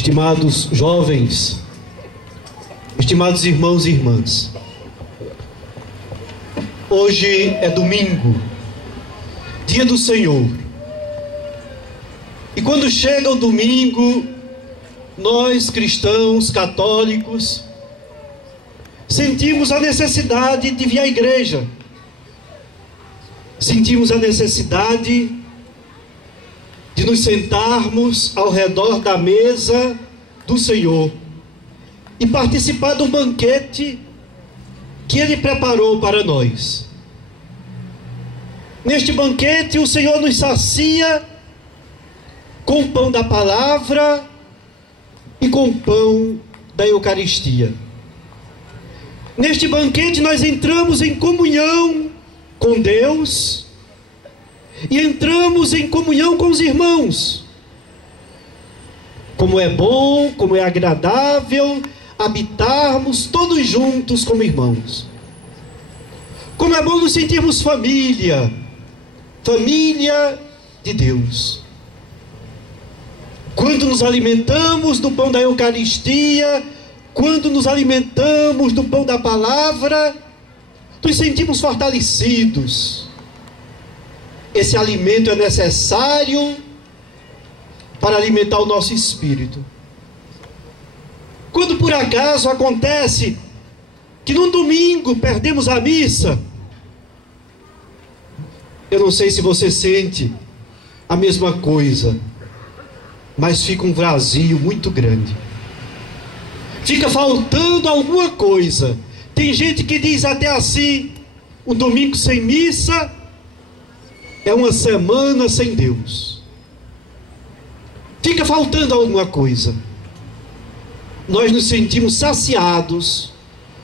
Estimados jovens, estimados irmãos e irmãs, hoje é domingo, dia do Senhor. E quando chega o domingo, nós cristãos católicos sentimos a necessidade de vir à igreja. Sentimos a necessidade de nos sentarmos ao redor da mesa do Senhor e participar do banquete que Ele preparou para nós. Neste banquete, o Senhor nos sacia com o pão da palavra e com o pão da Eucaristia. Neste banquete, nós entramos em comunhão com Deus e entramos em comunhão com os irmãos. Como é bom, como é agradável habitarmos todos juntos como irmãos. Como é bom nos sentirmos família, família de Deus. Quando nos alimentamos do pão da Eucaristia, quando nos alimentamos do pão da palavra, nos sentimos fortalecidos. Esse alimento é necessário para alimentar o nosso espírito. Quando por acaso acontece que num domingo perdemos a missa, eu não sei se você sente a mesma coisa, mas fica um vazio muito grande. Fica faltando alguma coisa. Tem gente que diz até assim: um domingo sem missa é uma semana sem Deus. Fica faltando alguma coisa. Nós nos sentimos saciados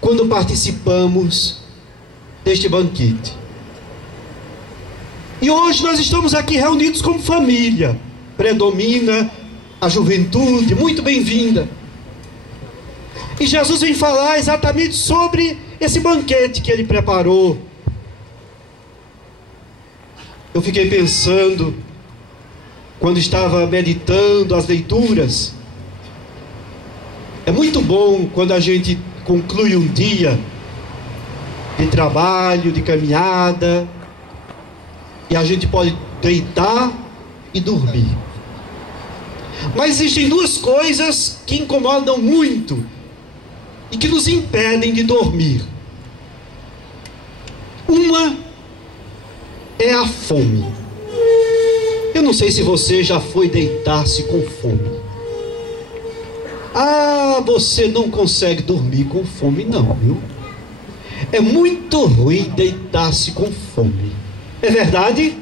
quando participamos deste banquete. E hoje nós estamos aqui reunidos como família. Predomina a juventude, muito bem-vinda. E Jesus vem falar exatamente sobre esse banquete que Ele preparou. Eu fiquei pensando, quando estava meditando as leituras, é muito bom quando a gente conclui um dia de trabalho, de caminhada, e a gente pode deitar e dormir. Mas existem duas coisas que incomodam muito e que nos impedem de dormir. Uma é a fome. Eu não sei se você já foi deitar-se com fome. Ah, você não consegue dormir com fome não, viu? É muito ruim deitar-se com fome. É verdade?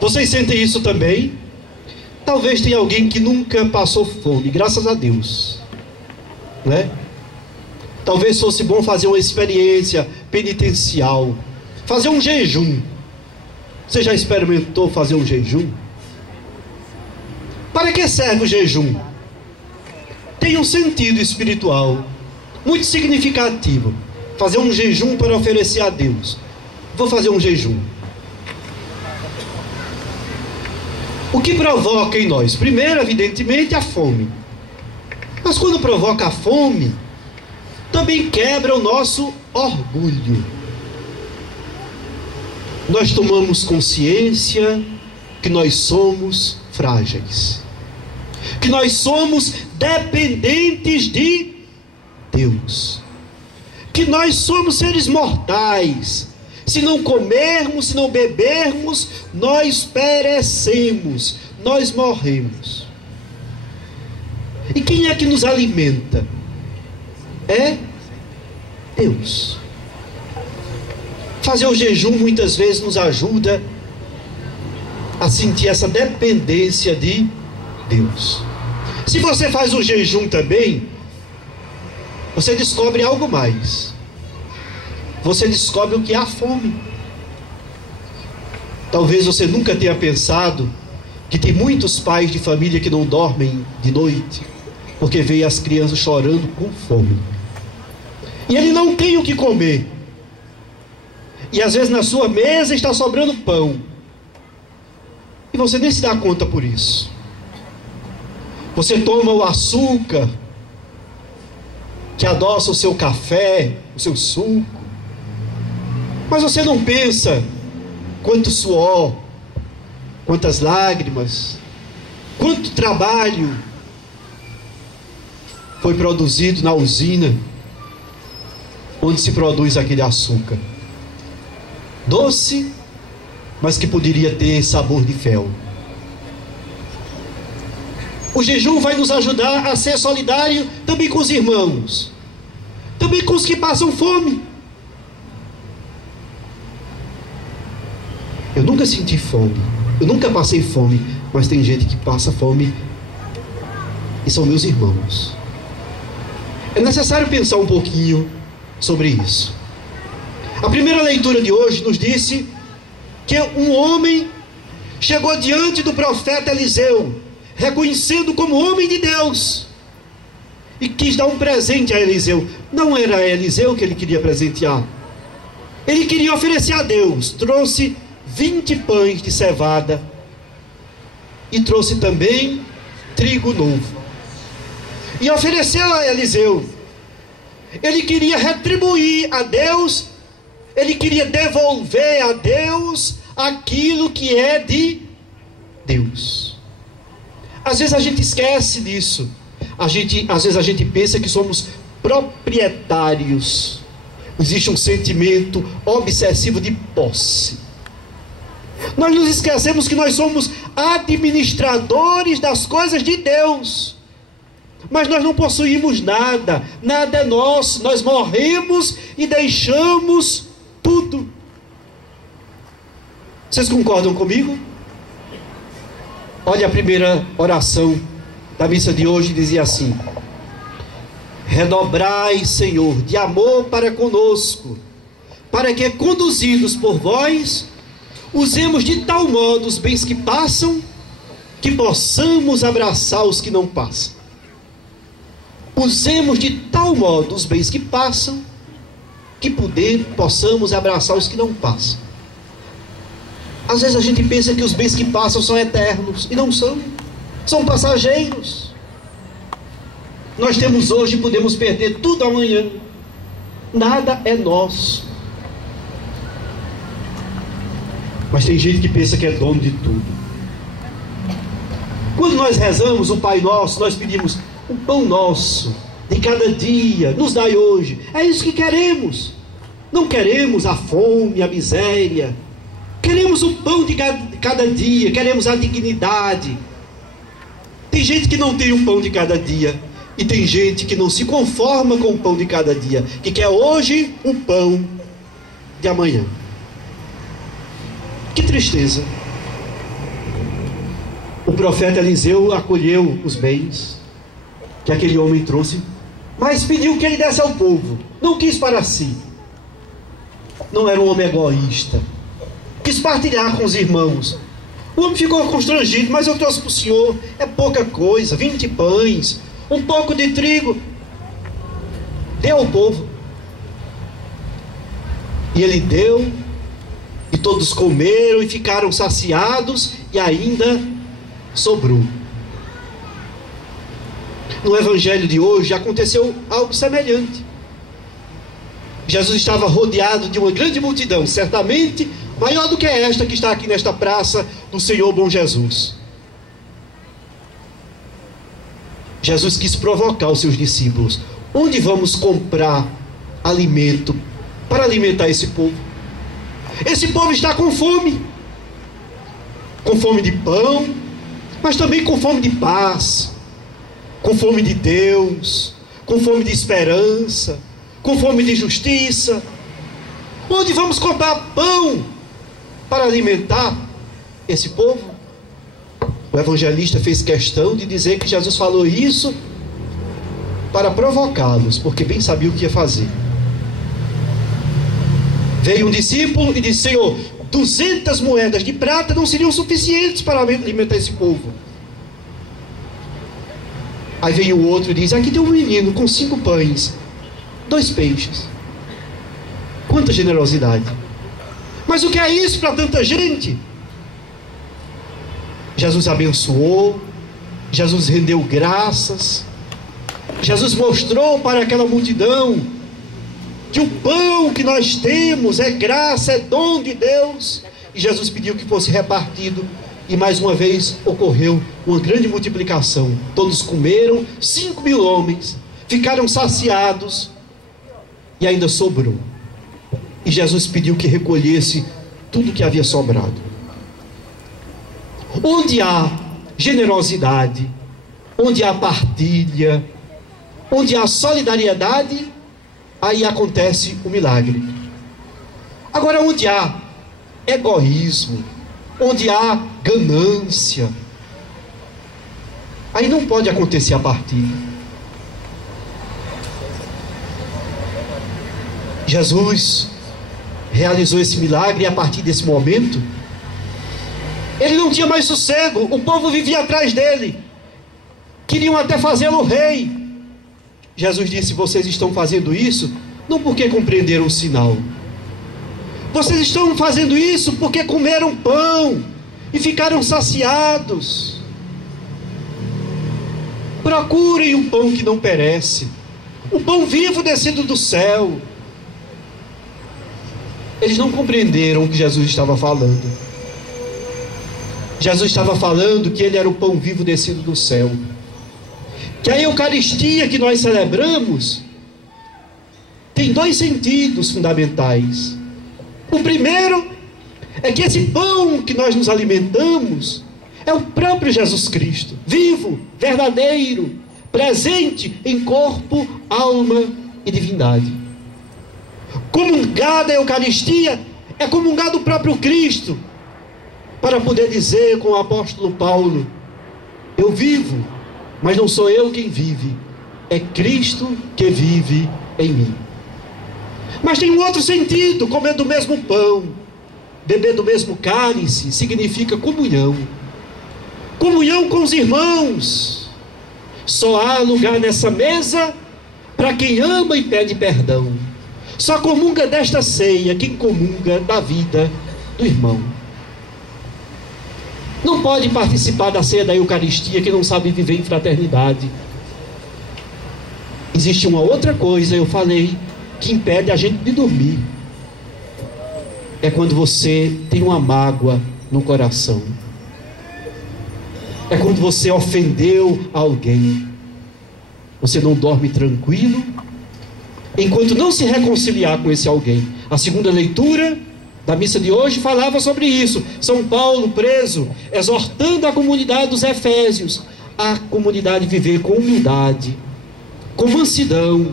Vocês sentem isso também? Talvez tenha alguém que nunca passou fome, graças a Deus, né? Talvez fosse bom fazer uma experiência penitencial, fazer um jejum. Você já experimentou fazer um jejum? Para que serve o jejum? Tem um sentido espiritual muito significativo. Fazer um jejum para oferecer a Deus. Vou fazer um jejum. O que provoca em nós? Primeiro, evidentemente, a fome. Mas quando provoca a fome, também quebra o nosso orgulho. Nós tomamos consciência que nós somos frágeis, que nós somos dependentes de Deus, que nós somos seres mortais. Se não comermos, se não bebermos, nós perecemos, nós morremos. E quem é que nos alimenta? É Deus. Fazer o jejum muitas vezes nos ajuda a sentir essa dependência de Deus. Se você faz o jejum também, você descobre algo mais. Você descobre o que é a fome. Talvez você nunca tenha pensado que tem muitos pais de família que não dormem de noite porque veem as crianças chorando com fome. E ele não tem o que comer. E às vezes na sua mesa está sobrando pão. E você nem se dá conta por isso. Você toma o açúcar que adoça o seu café, o seu suco, mas você não pensa quanto suor, quantas lágrimas, quanto trabalho foi produzido na usina onde se produz aquele açúcar doce, mas que poderia ter sabor de fel. O jejum vai nos ajudar a ser solidário também com os irmãos, também com os que passam fome. Eu nunca senti fome, eu nunca passei fome, mas tem gente que passa fome e são meus irmãos. É necessário pensar um pouquinho sobre isso. A primeira leitura de hoje nos disse que um homem chegou diante do profeta Eliseu, reconhecendo como homem de Deus, e quis dar um presente a Eliseu. Não era Eliseu que ele queria presentear, ele queria oferecer a Deus. Trouxe 20 pães de cevada e trouxe também trigo novo e ofereceu a Eliseu. Ele queria retribuir a Deus, ele queria devolver a Deus aquilo que é de Deus. Às vezes a gente esquece disso. Às vezes a gente pensa que somos proprietários. Existe um sentimento obsessivo de posse. Nós nos esquecemos que nós somos administradores das coisas de Deus. Mas nós não possuímos nada. Nada é nosso. Nós morremos e deixamos tudo. Vocês concordam comigo? Olha a primeira oração da missa de hoje, dizia assim: redobrai, Senhor, de amor para conosco, para que, conduzidos por vós, usemos de tal modo os bens que passam, que possamos abraçar os que não passam. Usemos de tal modo os bens que passam, que possamos abraçar os que não passam. Às vezes a gente pensa que os bens que passam são eternos, e não são. São passageiros. Nós temos hoje e podemos perder tudo amanhã. Nada é nosso. Mas tem gente que pensa que é dono de tudo. Quando nós rezamos o Pai Nosso, nós pedimos: o pão nosso de cada dia nos dai hoje. É isso que queremos. Não queremos a fome, a miséria. Queremos o pão de cada dia. Queremos a dignidade. Tem gente que não tem um pão de cada dia, e tem gente que não se conforma com o pão de cada dia, que quer hoje o pão de amanhã. Que tristeza. O profeta Eliseu acolheu os bens que aquele homem trouxe, mas pediu que ele desse ao povo. Não quis para si. Não era um homem egoísta. Quis partilhar com os irmãos. O homem ficou constrangido: mas eu trouxe para o senhor, é pouca coisa, 20 pães, um pouco de trigo. Deu ao povo. E ele deu, e todos comeram e ficaram saciados, e ainda sobrou. No evangelho de hoje aconteceu algo semelhante. Jesus estava rodeado de uma grande multidão, certamente maior do que esta que está aqui nesta praça do Senhor Bom Jesus. Jesus quis provocar os seus discípulos: onde vamos comprar alimento para alimentar esse povo? Esse povo está com fome de pão, mas também com fome de paz, com fome de Deus, com fome de esperança, com fome de justiça. Onde vamos comprar pão para alimentar esse povo? O evangelista fez questão de dizer que Jesus falou isso para provocá-los, porque bem sabia o que ia fazer. Veio um discípulo e disse: Senhor, 200 moedas de prata não seriam suficientes para alimentar esse povo. Aí veio o outro e diz: aqui tem um menino com 5 pães, 2 peixes. Quanta generosidade! Mas o que é isso para tanta gente? Jesus abençoou, Jesus rendeu graças. Jesus mostrou para aquela multidão que o pão que nós temos é graça, é dom de Deus. E Jesus pediu que fosse repartido. E mais uma vez ocorreu uma grande multiplicação. Todos comeram, 5.000 homens, ficaram saciados e ainda sobrou. E Jesus pediu que recolhesse tudo que havia sobrado. Onde há generosidade, onde há partilha, onde há solidariedade, aí acontece o milagre. Agora, onde há egoísmo, onde há ganância, aí não pode acontecer a partilha. Jesus realizou esse milagre e a partir desse momento ele não tinha mais sossego. O povo vivia atrás dele, queriam até fazê-lo rei. Jesus disse: vocês estão fazendo isso não porque compreenderam o sinal, vocês estão fazendo isso porque comeram pão e ficaram saciados. Procurem o pão que não perece, o pão vivo descido do céu. Eles não compreenderam o que Jesus estava falando. Jesus estava falando que ele era o pão vivo descido do céu. Que a Eucaristia que nós celebramos tem 2 sentidos fundamentais. O primeiro é que esse pão que nós nos alimentamos é o próprio Jesus Cristo, vivo, verdadeiro, presente em corpo, alma e divindade. Comungar da Eucaristia é comungar do próprio Cristo, para poder dizer com o apóstolo Paulo: eu vivo, mas não sou eu quem vive, é Cristo que vive em mim. Mas tem um outro sentido: comer do mesmo pão, beber do mesmo cálice, significa comunhão. Comunhão com os irmãos. Só há lugar nessa mesa para quem ama e pede perdão. Só comunga desta ceia quem comunga da vida do irmão. Não pode participar da ceia da Eucaristia quem não sabe viver em fraternidade. Existe uma outra coisa, eu falei, que impede a gente de dormir. É quando você tem uma mágoa no coração. É quando você ofendeu alguém. Você não dorme tranquilo enquanto não se reconciliar com esse alguém. A segunda leitura da missa de hoje falava sobre isso. São Paulo preso, exortando a comunidade dos Efésios, a comunidade viver com humildade, com mansidão,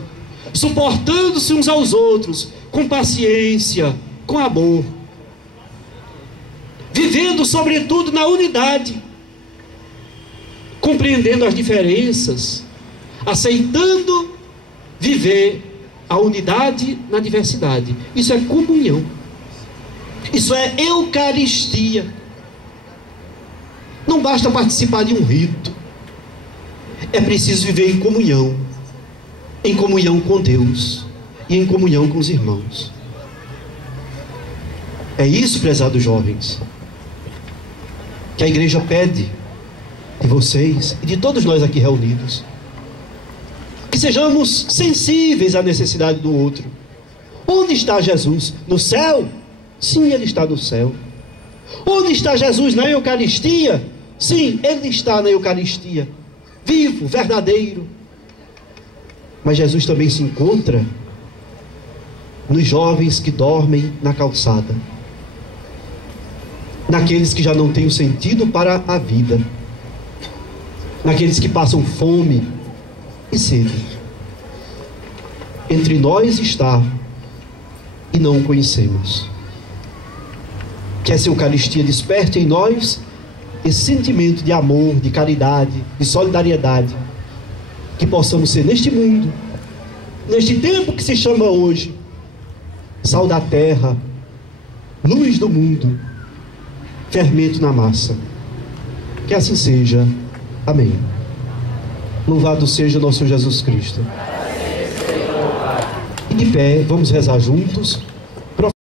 suportando-se uns aos outros, com paciência, com amor, vivendo sobretudo na unidade, compreendendo as diferenças, aceitando viver a unidade na diversidade. Isso é comunhão. Isso é Eucaristia. Não basta participar de um rito. É preciso viver em comunhão com Deus e em comunhão com os irmãos. É isso, prezados jovens, que a igreja pede de vocês e de todos nós aqui reunidos. Que sejamos sensíveis à necessidade do outro. Onde está Jesus? No céu? Sim, Ele está no céu. Onde está Jesus? Na Eucaristia? Sim, Ele está na Eucaristia, vivo, verdadeiro. Mas Jesus também se encontra nos jovens que dormem na calçada, naqueles que já não têm o sentido para a vida, naqueles que passam fome e sede. Entre nós está e não o conhecemos. Que essa Eucaristia desperte em nós esse sentimento de amor, de caridade, de solidariedade, que possamos ser neste mundo, neste tempo que se chama hoje, sal da terra, luz do mundo, fermento na massa. Que assim seja. Amém. Louvado seja nosso Jesus Cristo. E de pé, vamos rezar juntos